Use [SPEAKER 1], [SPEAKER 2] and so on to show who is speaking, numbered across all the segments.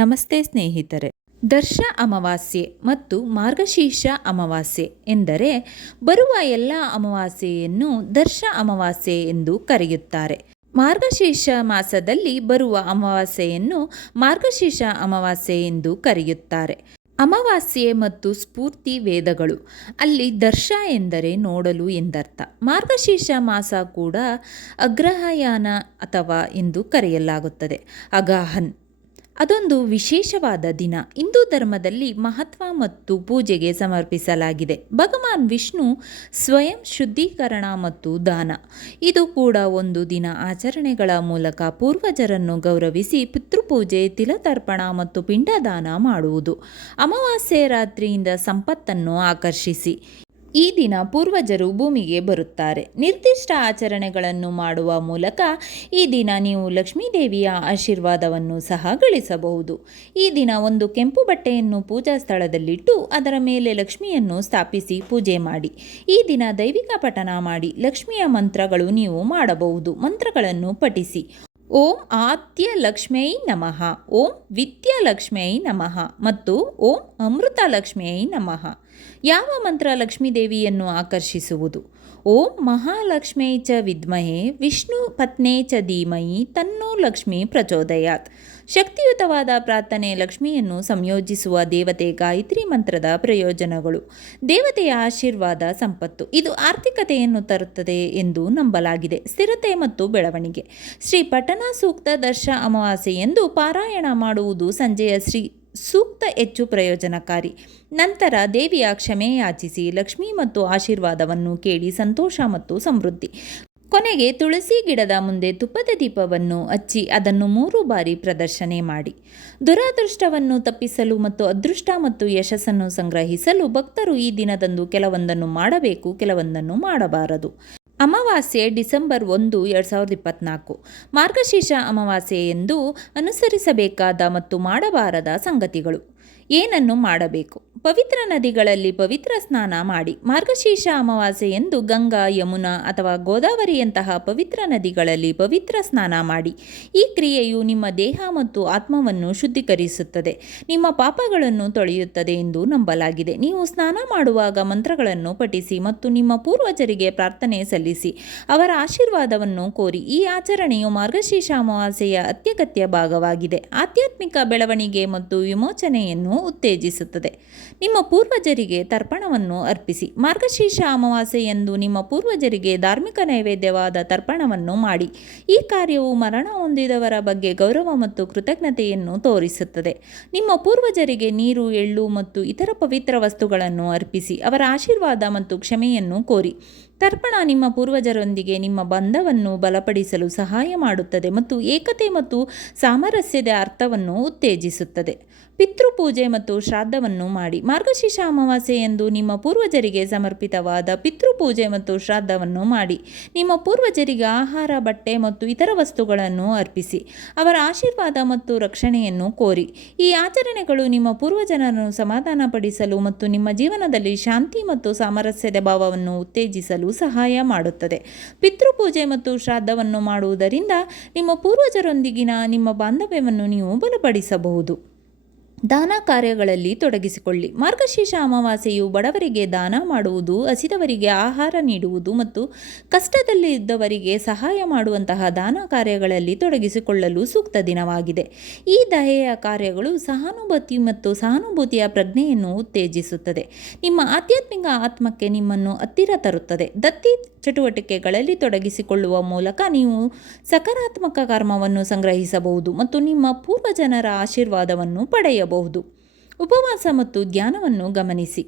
[SPEAKER 1] ನಮಸ್ತೆ ಸ್ನೇಹಿತರೆ. ದರ್ಶ ಅಮಾವಾಸ್ಯೆ ಮತ್ತು ಮಾರ್ಗಶೀರ್ಷ ಅಮಾವಾಸ್ಯೆ ಎಂದರೆ ಬರುವ ಎಲ್ಲ ಅಮಾವಾಸ್ಯೆಯನ್ನು ದರ್ಶ ಅಮಾವಾಸ್ಯೆ ಎಂದು ಕರೆಯುತ್ತಾರೆ. ಮಾರ್ಗಶೀರ್ಷ ಮಾಸದಲ್ಲಿ ಬರುವ ಅಮಾವಾಸ್ಯೆಯನ್ನು ಮಾರ್ಗಶೀರ್ಷ ಅಮಾವಾಸ್ಯೆ ಎಂದು ಕರೆಯುತ್ತಾರೆ. ಅಮಾವಾಸ್ಯೆ ಮತ್ತು ಸ್ಫೂರ್ತಿ ವೇದಗಳು. ಅಲ್ಲಿ ದರ್ಶ ಎಂದರೆ ನೋಡಲು ಎಂದರ್ಥ. ಮಾರ್ಗಶೀರ್ಷ ಮಾಸ ಕೂಡ ಅಗ್ರಹಯಾನ ಅಥವಾ ಎಂದು ಕರೆಯಲಾಗುತ್ತದೆ. ಅಗಾಹನ್. ಅದೊಂದು ವಿಶೇಷವಾದ ದಿನ. ಹಿಂದೂ ಧರ್ಮದಲ್ಲಿ ಮಹತ್ವ ಮತ್ತು ಪೂಜೆಗೆ ಸಮರ್ಪಿಸಲಾಗಿದೆ. ಭಗವಾನ್ ವಿಷ್ಣು ಸ್ವಯಂ ಶುದ್ಧೀಕರಣ ಮತ್ತು ದಾನ. ಇದು ಕೂಡ ಒಂದು ದಿನ ಆಚರಣೆಗಳ ಮೂಲಕ ಪೂರ್ವಜರನ್ನು ಗೌರವಿಸಿ ಪಿತೃಪೂಜೆ, ತಿಲತರ್ಪಣ ಮತ್ತು ಪಿಂಡದಾನ ಮಾಡುವುದು. ಅಮಾವಾಸ್ಯೆ ರಾತ್ರಿಯಿಂದ ಸಂಪತ್ತನ್ನು ಆಕರ್ಷಿಸಿ. ಈ ದಿನ ಪೂರ್ವಜರು ಭೂಮಿಗೆ ಬರುತ್ತಾರೆ. ನಿರ್ದಿಷ್ಟ ಆಚರಣೆಗಳನ್ನು ಮಾಡುವ ಮೂಲಕ ಈ ದಿನ ನೀವು ಲಕ್ಷ್ಮೀದೇವಿಯ ಆಶೀರ್ವಾದವನ್ನು ಸಹ ಗಳಿಸಬಹುದು. ಈ ದಿನ ಒಂದು ಕೆಂಪು ಬಟ್ಟೆಯನ್ನು ಪೂಜಾ ಸ್ಥಳದಲ್ಲಿಟ್ಟು ಅದರ ಮೇಲೆ ಲಕ್ಷ್ಮಿಯನ್ನು ಸ್ಥಾಪಿಸಿ ಪೂಜೆ ಮಾಡಿ. ಈ ದಿನ ದೈವಿಕ ಪಠನ ಮಾಡಿ ಲಕ್ಷ್ಮಿಯ ಮಂತ್ರಗಳು ನೀವು ಮಾಡಬಹುದು. ಮಂತ್ರಗಳನ್ನು ಪಠಿಸಿ. ಓಂ ಆತ್ಯ ಲಕ್ಷ್ಮೈ ನಮಃ. ಓಂ ವಿದ್ಯಾಲಕ್ಷ್ಮ್ಯೈ ನಮಃ ಮತ್ತು ಓಂ ಅಮೃತ ಲಕ್ಷ್ಮೈ ನಮಃ. ಯಾವ ಮಂತ್ರ ಲಕ್ಷ್ಮೀದೇವಿಯನ್ನು ಆಕರ್ಷಿಸುವುದು? ಓಂ ಮಹಾಲಕ್ಷ್ಮೈ ಚ ವಿದ್ಮಹೇ, ವಿಷ್ಣು ಪತ್ನೇ ಚ ಧೀಮಹಿ, ತನ್ನೋ ಲಕ್ಷ್ಮಿ ಪ್ರಚೋದಯಾತ್. ಶಕ್ತಿಯುತವಾದ ಪ್ರಾರ್ಥನೆ ಲಕ್ಷ್ಮಿಯನ್ನು ಸಂಯೋಜಿಸುವ ದೇವತೆ ಗಾಯತ್ರಿ ಮಂತ್ರದ ಪ್ರಯೋಜನಗಳು. ದೇವತೆಯ ಆಶೀರ್ವಾದ ಸಂಪತ್ತು. ಇದು ಆರ್ಥಿಕತೆಯನ್ನು ತರುತ್ತದೆ ಎಂದು ನಂಬಲಾಗಿದೆ. ಸ್ಥಿರತೆ ಮತ್ತು ಬೆಳವಣಿಗೆ. ಶ್ರೀ ಪಠಣ ಸೂಕ್ತ ದರ್ಶ ಅಮಾವಾಸ್ಯೆ ಎಂದು ಪಾರಾಯಣ ಮಾಡುವುದು ಸಂಜೆಯ ಶ್ರೀ ಸೂಕ್ತ ಹೆಚ್ಚು ಪ್ರಯೋಜನಕಾರಿ. ನಂತರ ದೇವಿಯ ಕ್ಷಮೆ ಯಾಚಿಸಿ ಲಕ್ಷ್ಮಿ ಮತ್ತು ಆಶೀರ್ವಾದವನ್ನು ಕೇಳಿ ಸಂತೋಷ ಮತ್ತು ಸಮೃದ್ಧಿ. ಕೊನೆಗೆ ತುಳಸಿ ಗಿಡದ ಮುಂದೆ ತುಪ್ಪದ ದೀಪವನ್ನು ಹಚ್ಚಿ ಅದನ್ನು ಮೂರು ಬಾರಿ ಪ್ರದರ್ಶನೆ ಮಾಡಿ. ದುರಾದೃಷ್ಟವನ್ನು ತಪ್ಪಿಸಲು ಮತ್ತು ಅದೃಷ್ಟ ಮತ್ತು ಯಶಸ್ಸನ್ನು ಸಂಗ್ರಹಿಸಲು ಭಕ್ತರು ಈ ದಿನದಂದು ಕೆಲವೊಂದನ್ನು ಮಾಡಬೇಕು, ಕೆಲವೊಂದನ್ನು ಮಾಡಬಾರದು. ಅಮಾವಾಸ್ಯೆ ಡಿಸೆಂಬರ್ ಒಂದು, ಎರಡು ಸಾವಿರದ ಇಪ್ಪತ್ನಾಲ್ಕು. ಮಾರ್ಗಶೀರ್ಷ ಅಮಾವಾಸ್ಯೆ ಎಂದು ಅನುಸರಿಸಬೇಕಾದ ಮತ್ತು ಮಾಡಬಾರದ ಸಂಗತಿಗಳು. ಏನನ್ನು ಮಾಡಬೇಕು? ಪವಿತ್ರ ನದಿಗಳಲ್ಲಿ ಪವಿತ್ರ ಸ್ನಾನ ಮಾಡಿ ಮಾರ್ಗಶೀರ್ಷ ಅಮಾವಾಸ್ಯೆ ಎಂದು ಗಂಗಾ, ಯಮುನಾ ಅಥವಾ ಗೋದಾವರಿಯಂತಹ ಪವಿತ್ರ ನದಿಗಳಲ್ಲಿ ಪವಿತ್ರ ಸ್ನಾನ ಮಾಡಿ. ಈ ಕ್ರಿಯೆಯು ನಿಮ್ಮ ದೇಹ ಮತ್ತು ಆತ್ಮವನ್ನು ಶುದ್ಧೀಕರಿಸುತ್ತದೆ. ನಿಮ್ಮ ಪಾಪಗಳನ್ನು ತೊಳೆಯುತ್ತದೆ ಎಂದು ನಂಬಲಾಗಿದೆ. ನೀವು ಸ್ನಾನ ಮಾಡುವಾಗ ಮಂತ್ರಗಳನ್ನು ಪಠಿಸಿ ಮತ್ತು ನಿಮ್ಮ ಪೂರ್ವಜರಿಗೆ ಪ್ರಾರ್ಥನೆ ಸಲ್ಲಿಸಿ. ಅವರ ಆಶೀರ್ವಾದವನ್ನು ಕೋರಿ. ಈ ಆಚರಣೆಯು ಮಾರ್ಗಶೀರ್ಷ ಅಮಾವಾಸ್ಯೆಯ ಅತ್ಯಗತ್ಯ ಭಾಗವಾಗಿದೆ. ಆಧ್ಯಾತ್ಮಿಕ ಬೆಳವಣಿಗೆ ಮತ್ತು ವಿಮೋಚನೆಯನ್ನು ಉತ್ತೇಜಿಸುತ್ತದೆ. ನಿಮ್ಮ ಪೂರ್ವಜರಿಗೆ ತರ್ಪಣವನ್ನು ಅರ್ಪಿಸಿ. ಮಾರ್ಗಶೀರ್ಷ ಅಮಾವಾಸ್ಯೆ ಎಂದು ನಿಮ್ಮ ಪೂರ್ವಜರಿಗೆ ಧಾರ್ಮಿಕ ನೈವೇದ್ಯವಾದ ತರ್ಪಣವನ್ನು ಮಾಡಿ. ಈ ಕಾರ್ಯವು ಮರಣ ಹೊಂದಿದವರ ಬಗ್ಗೆ ಗೌರವ ಮತ್ತು ಕೃತಜ್ಞತೆಯನ್ನು ತೋರಿಸುತ್ತದೆ. ನಿಮ್ಮ ಪೂರ್ವಜರಿಗೆ ನೀರು, ಎಳ್ಳು ಮತ್ತು ಇತರ ಪವಿತ್ರ ವಸ್ತುಗಳನ್ನು ಅರ್ಪಿಸಿ. ಅವರ ಆಶೀರ್ವಾದ ಮತ್ತು ಕ್ಷಮೆಯನ್ನು ಕೋರಿ. ತರ್ಪಣ ನಿಮ್ಮ ಪೂರ್ವಜರೊಂದಿಗೆ ನಿಮ್ಮ ಬಂಧವನ್ನು ಬಲಪಡಿಸಲು ಸಹಾಯ ಮಾಡುತ್ತದೆ ಮತ್ತು ಏಕತೆ ಮತ್ತು ಸಾಮರಸ್ಯದ ಅರ್ಥವನ್ನು ಉತ್ತೇಜಿಸುತ್ತದೆ. ಪಿತೃಪೂಜೆ ಮತ್ತು ಶ್ರಾದ್ದವನ್ನು ಮಾಡಿ. ಮಾರ್ಗಶೀರ್ಷ ಅಮಾವಾಸ್ಯೆ ಎಂದು ನಿಮ್ಮ ಪೂರ್ವಜರಿಗೆ ಸಮರ್ಪಿತವಾದ ಪಿತೃಪೂಜೆ ಮತ್ತು ಶ್ರಾದ್ದವನ್ನು ಮಾಡಿ. ನಿಮ್ಮ ಪೂರ್ವಜರಿಗೆ ಆಹಾರ, ಬಟ್ಟೆ ಮತ್ತು ಇತರ ವಸ್ತುಗಳನ್ನು ಅರ್ಪಿಸಿ. ಅವರ ಆಶೀರ್ವಾದ ಮತ್ತು ರಕ್ಷಣೆಯನ್ನು ಕೋರಿ. ಈ ಆಚರಣೆಗಳು ನಿಮ್ಮ ಪೂರ್ವಜನರನ್ನು ಸಮಾಧಾನಪಡಿಸಲು ಮತ್ತು ನಿಮ್ಮ ಜೀವನದಲ್ಲಿ ಶಾಂತಿ ಮತ್ತು ಸಾಮರಸ್ಯದ ಭಾವವನ್ನು ಉತ್ತೇಜಿಸಲು ಸಹಾಯ ಮಾಡುತ್ತದೆ. ಪಿತೃಪೂಜೆ ಮತ್ತು ಶ್ರಾದ್ದವನ್ನು ಮಾಡುವುದರಿಂದ ನಿಮ್ಮ ಪೂರ್ವಜರೊಂದಿಗಿನ ನಿಮ್ಮ ಬಾಂಧವ್ಯವನ್ನು ನೀವು ಬಲಪಡಿಸಬಹುದು. ದಾನ ಕಾರ್ಯಗಳಲ್ಲಿ ತೊಡಗಿಸಿಕೊಳ್ಳಿ. ಮಾರ್ಗಶೀರ್ಷ ಅಮಾವಾಸ್ಯೆಯು ಬಡವರಿಗೆ ದಾನ ಮಾಡುವುದು, ಹಸಿದವರಿಗೆ ಆಹಾರ ನೀಡುವುದು ಮತ್ತು ಕಷ್ಟದಲ್ಲಿ ಇದ್ದವರಿಗೆ ಸಹಾಯ ಮಾಡುವಂತಹ ದಾನ ಕಾರ್ಯಗಳಲ್ಲಿ ತೊಡಗಿಸಿಕೊಳ್ಳಲು ಸೂಕ್ತ ದಿನವಾಗಿದೆ. ಈ ದಯೆಯ ಕಾರ್ಯಗಳು ಸಹಾನುಭೂತಿ ಮತ್ತು ಸಹಾನುಭೂತಿಯ ಪ್ರಜ್ಞೆಯನ್ನು ಉತ್ತೇಜಿಸುತ್ತದೆ. ನಿಮ್ಮ ಆಧ್ಯಾತ್ಮಿಕ ಆತ್ಮಕ್ಕೆ ನಿಮ್ಮನ್ನು ಹತ್ತಿರ ತರುತ್ತದೆ. ದತ್ತಿ ಚಟುವಟಿಕೆಗಳಲ್ಲಿ ತೊಡಗಿಸಿಕೊಳ್ಳುವ ಮೂಲಕ ನೀವು ಸಕಾರಾತ್ಮಕ ಕರ್ಮವನ್ನು ಸಂಗ್ರಹಿಸಬಹುದು ಮತ್ತು ನಿಮ್ಮ ಪೂರ್ವಜನರ ಆಶೀರ್ವಾದವನ್ನು ಪಡೆಯಬಹುದು. ಪಡೆಯಬಹುದು ಉಪವಾಸ ಮತ್ತು ಧ್ಯಾನವನ್ನು ಗಮನಿಸಿ.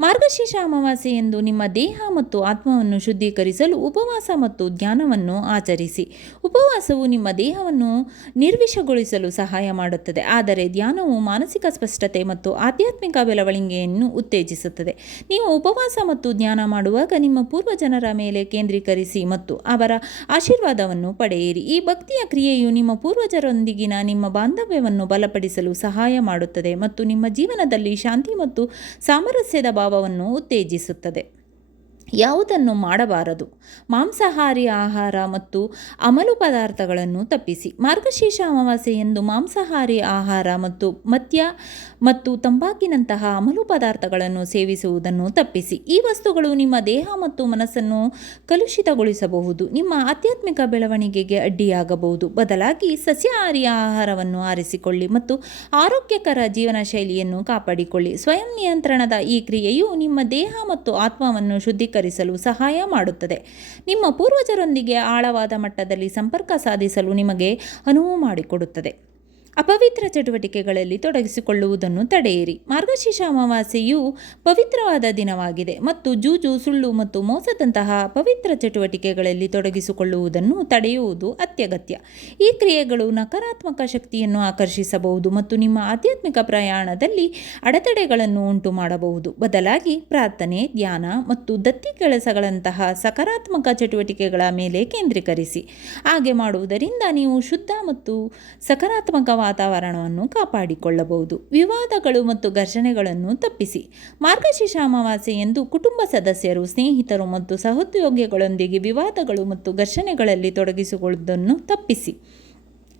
[SPEAKER 1] ಮಾರ್ಗಶೀರ್ಷ ಅಮಾವಾಸ್ಯೆ ಎಂದು ನಿಮ್ಮ ದೇಹ ಮತ್ತು ಆತ್ಮವನ್ನು ಶುದ್ಧೀಕರಿಸಲು ಉಪವಾಸ ಮತ್ತು ಧ್ಯಾನವನ್ನು ಆಚರಿಸಿ. ಉಪವಾಸವು ನಿಮ್ಮ ದೇಹವನ್ನು ನಿರ್ವಿಷಗೊಳಿಸಲು ಸಹಾಯ ಮಾಡುತ್ತದೆ. ಆದರೆ ಧ್ಯಾನವು ಮಾನಸಿಕ ಸ್ಪಷ್ಟತೆ ಮತ್ತು ಆಧ್ಯಾತ್ಮಿಕ ಬೆಳವಣಿಗೆಯನ್ನು ಉತ್ತೇಜಿಸುತ್ತದೆ. ನೀವು ಉಪವಾಸ ಮತ್ತು ಧ್ಯಾನ ಮಾಡುವಾಗ ನಿಮ್ಮ ಪೂರ್ವಜನರ ಮೇಲೆ ಕೇಂದ್ರೀಕರಿಸಿ ಮತ್ತು ಅವರ ಆಶೀರ್ವಾದವನ್ನು ಪಡೆಯಿರಿ. ಈ ಭಕ್ತಿಯ ಕ್ರಿಯೆಯು ನಿಮ್ಮ ಪೂರ್ವಜರೊಂದಿಗಿನ ನಿಮ್ಮ ಬಾಂಧವ್ಯವನ್ನು ಬಲಪಡಿಸಲು ಸಹಾಯ ಮಾಡುತ್ತದೆ ಮತ್ತು ನಿಮ್ಮ ಜೀವನದಲ್ಲಿ ಶಾಂತಿ ಮತ್ತು ಸಾಮರಸ್ಯದ ಭಾವವನ್ನು ಉತ್ತೇಜಿಸುತ್ತದೆ. ಯಾವುದನ್ನು ಮಾಡಬಾರದು? ಮಾಂಸಾಹಾರಿ ಆಹಾರ ಮತ್ತು ಅಮಲು ಪದಾರ್ಥಗಳನ್ನು ತಪ್ಪಿಸಿ. ಮಾರ್ಗಶೀರ್ಷ ಅಮಾವಾಸ್ಯೆಯಂದು ಮಾಂಸಾಹಾರಿ ಆಹಾರ ಮತ್ತು ಮದ್ಯ ಮತ್ತು ತಂಬಾಕಿನಂತಹ ಅಮಲು ಪದಾರ್ಥಗಳನ್ನು ಸೇವಿಸುವುದನ್ನು ತಪ್ಪಿಸಿ. ಈ ವಸ್ತುಗಳು ನಿಮ್ಮ ದೇಹ ಮತ್ತು ಮನಸ್ಸನ್ನು ಕಲುಷಿತಗೊಳಿಸಬಹುದು. ನಿಮ್ಮ ಆಧ್ಯಾತ್ಮಿಕ ಬೆಳವಣಿಗೆಗೆ ಅಡ್ಡಿಯಾಗಬಹುದು. ಬದಲಾಗಿ ಸಸ್ಯಾಹಾರಿ ಆಹಾರವನ್ನು ಆರಿಸಿಕೊಳ್ಳಿ ಮತ್ತು ಆರೋಗ್ಯಕರ ಜೀವನ ಶೈಲಿಯನ್ನು ಕಾಪಾಡಿಕೊಳ್ಳಿ. ಸ್ವಯಂ ನಿಯಂತ್ರಣದ ಈ ಕ್ರಿಯೆಯು ನಿಮ್ಮ ದೇಹ ಮತ್ತು ಆತ್ಮವನ್ನು ಶುದ್ಧೀಕರಿಸಲು ಸಹಾಯ ಮಾಡುತ್ತದೆ. ನಿಮ್ಮ ಪೂರ್ವಜರೊಂದಿಗೆ ಆಳವಾದ ಮಟ್ಟದಲ್ಲಿ ಸಂಪರ್ಕ ಸಾಧಿಸಲು ನಿಮಗೆ ಅನುವು ಮಾಡಿಕೊಡುತ್ತದೆ. ಅಪವಿತ್ರ ಚಟುವಟಿಕೆಗಳಲ್ಲಿ ತೊಡಗಿಸಿಕೊಳ್ಳುವುದನ್ನು ತಡೆಯಿರಿ. ಮಾರ್ಗಶೀರ್ಷ ಅಮಾವಾಸ್ಯೆಯು ಪವಿತ್ರವಾದ ದಿನವಾಗಿದೆ ಮತ್ತು ಜೂಜು, ಸುಳ್ಳು ಮತ್ತು ಮೋಸದಂತಹ ಪವಿತ್ರ ಚಟುವಟಿಕೆಗಳಲ್ಲಿ ತೊಡಗಿಸಿಕೊಳ್ಳುವುದನ್ನು ತಡೆಯುವುದು ಅತ್ಯಗತ್ಯ. ಈ ಕ್ರಿಯೆಗಳು ನಕಾರಾತ್ಮಕ ಶಕ್ತಿಯನ್ನು ಆಕರ್ಷಿಸಬಹುದು ಮತ್ತು ನಿಮ್ಮ ಆಧ್ಯಾತ್ಮಿಕ ಪ್ರಯಾಣದಲ್ಲಿ ಅಡೆತಡೆಗಳನ್ನು ಉಂಟು ಮಾಡಬಹುದು ಬದಲಾಗಿ ಪ್ರಾರ್ಥನೆ, ಧ್ಯಾನ ಮತ್ತು ದತ್ತಿ ಕೆಲಸಗಳಂತಹ ಸಕಾರಾತ್ಮಕ ಚಟುವಟಿಕೆಗಳ ಮೇಲೆ ಕೇಂದ್ರೀಕರಿಸಿ. ಹಾಗೆ ಮಾಡುವುದರಿಂದ ನೀವು ಶುದ್ಧ ಮತ್ತು ಸಕಾರಾತ್ಮಕ ವಾತಾವರಣವನ್ನು ಕಾಪಾಡಿಕೊಳ್ಳಬಹುದು. ವಿವಾದಗಳು ಮತ್ತು ಘರ್ಷಣೆಗಳನ್ನು ತಪ್ಪಿಸಿ. ಮಾರ್ಗಶೀರ್ಷ ಅಮಾವಾಸ್ಯೆಯಂದು ಕುಟುಂಬ ಸದಸ್ಯರು, ಸ್ನೇಹಿತರು ಮತ್ತು ಸಹೋದ್ಯೋಗಿಗಳೊಂದಿಗೆ ವಿವಾದಗಳು ಮತ್ತು ಘರ್ಷಣೆಗಳಲ್ಲಿ ತೊಡಗಿಸಿಕೊಳ್ಳುವುದನ್ನು ತಪ್ಪಿಸಿ.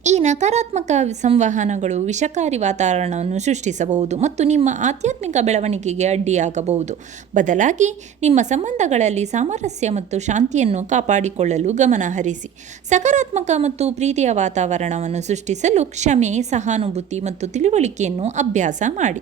[SPEAKER 1] ಈ ನಕಾರಾತ್ಮಕ ಸಂವಹನಗಳು ವಿಷಕಾರಿ ವಾತಾವರಣವನ್ನು ಸೃಷ್ಟಿಸಬಹುದು ಮತ್ತು ನಿಮ್ಮ ಆಧ್ಯಾತ್ಮಿಕ ಬೆಳವಣಿಗೆಗೆ ಅಡ್ಡಿಯಾಗಬಹುದು. ಬದಲಾಗಿ ನಿಮ್ಮ ಸಂಬಂಧಗಳಲ್ಲಿ ಸಾಮರಸ್ಯ ಮತ್ತು ಶಾಂತಿಯನ್ನು ಕಾಪಾಡಿಕೊಳ್ಳಲು ಗಮನ ಹರಿಸಿ. ಸಕಾರಾತ್ಮಕ ಮತ್ತು ಪ್ರೀತಿಯ ವಾತಾವರಣವನ್ನು ಸೃಷ್ಟಿಸಲು ಕ್ಷಮೆ, ಸಹಾನುಭೂತಿ ಮತ್ತು ತಿಳುವಳಿಕೆಯನ್ನು ಅಭ್ಯಾಸ ಮಾಡಿ.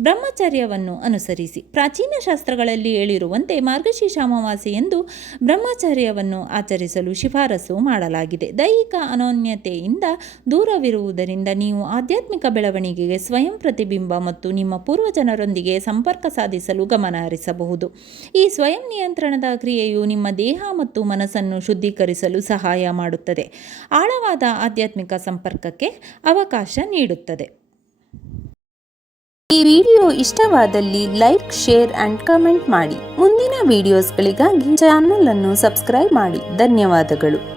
[SPEAKER 1] ಬ್ರಹ್ಮಚರ್ಯವನ್ನು ಅನುಸರಿಸಿ. ಪ್ರಾಚೀನ ಶಾಸ್ತ್ರಗಳಲ್ಲಿ ಹೇಳಿರುವಂತೆ ಮಾರ್ಗಶೀರ್ಷ ಅಮಾವಾಸ್ಯೆಯಂದು ಬ್ರಹ್ಮಚರ್ಯವನ್ನು ಆಚರಿಸಲು ಶಿಫಾರಸು ಮಾಡಲಾಗಿದೆ. ದೈಹಿಕ ಅನೋನ್ಯತೆಯಿಂದ ದೂರವಿರುವುದರಿಂದ ನೀವು ಆಧ್ಯಾತ್ಮಿಕ ಬೆಳವಣಿಗೆಗೆ ಸ್ವಯಂ ಪ್ರತಿಬಿಂಬ ಮತ್ತು ನಿಮ್ಮ ಪೂರ್ವಜನರೊಂದಿಗೆ ಸಂಪರ್ಕ ಸಾಧಿಸಲು ಗಮನ ಹರಿಸಬಹುದು ಈ ಸ್ವಯಂ ನಿಯಂತ್ರಣದ ಕ್ರಿಯೆಯು ನಿಮ್ಮ ದೇಹ ಮತ್ತು ಮನಸ್ಸನ್ನು ಶುದ್ಧೀಕರಿಸಲು ಸಹಾಯ ಮಾಡುತ್ತದೆ. ಆಳವಾದ ಆಧ್ಯಾತ್ಮಿಕ ಸಂಪರ್ಕಕ್ಕೆ ಅವಕಾಶ ನೀಡುತ್ತದೆ.
[SPEAKER 2] ಈ ವಿಡಿಯೋ ಇಷ್ಟವಾದಲ್ಲಿ ಲೈಕ್, ಶೇರ್ ಅಂಡ್ ಕಮೆಂಟ್ ಮಾಡಿ. ಮುಂದಿನ ವಿಡಿಯೋಸ್ಗಳಿಗಾಗಿ ಚಾನಲ್ ಅನ್ನು ಸಬ್ಸ್ಕ್ರೈಬ್ ಮಾಡಿ. ಧನ್ಯವಾದಗಳು.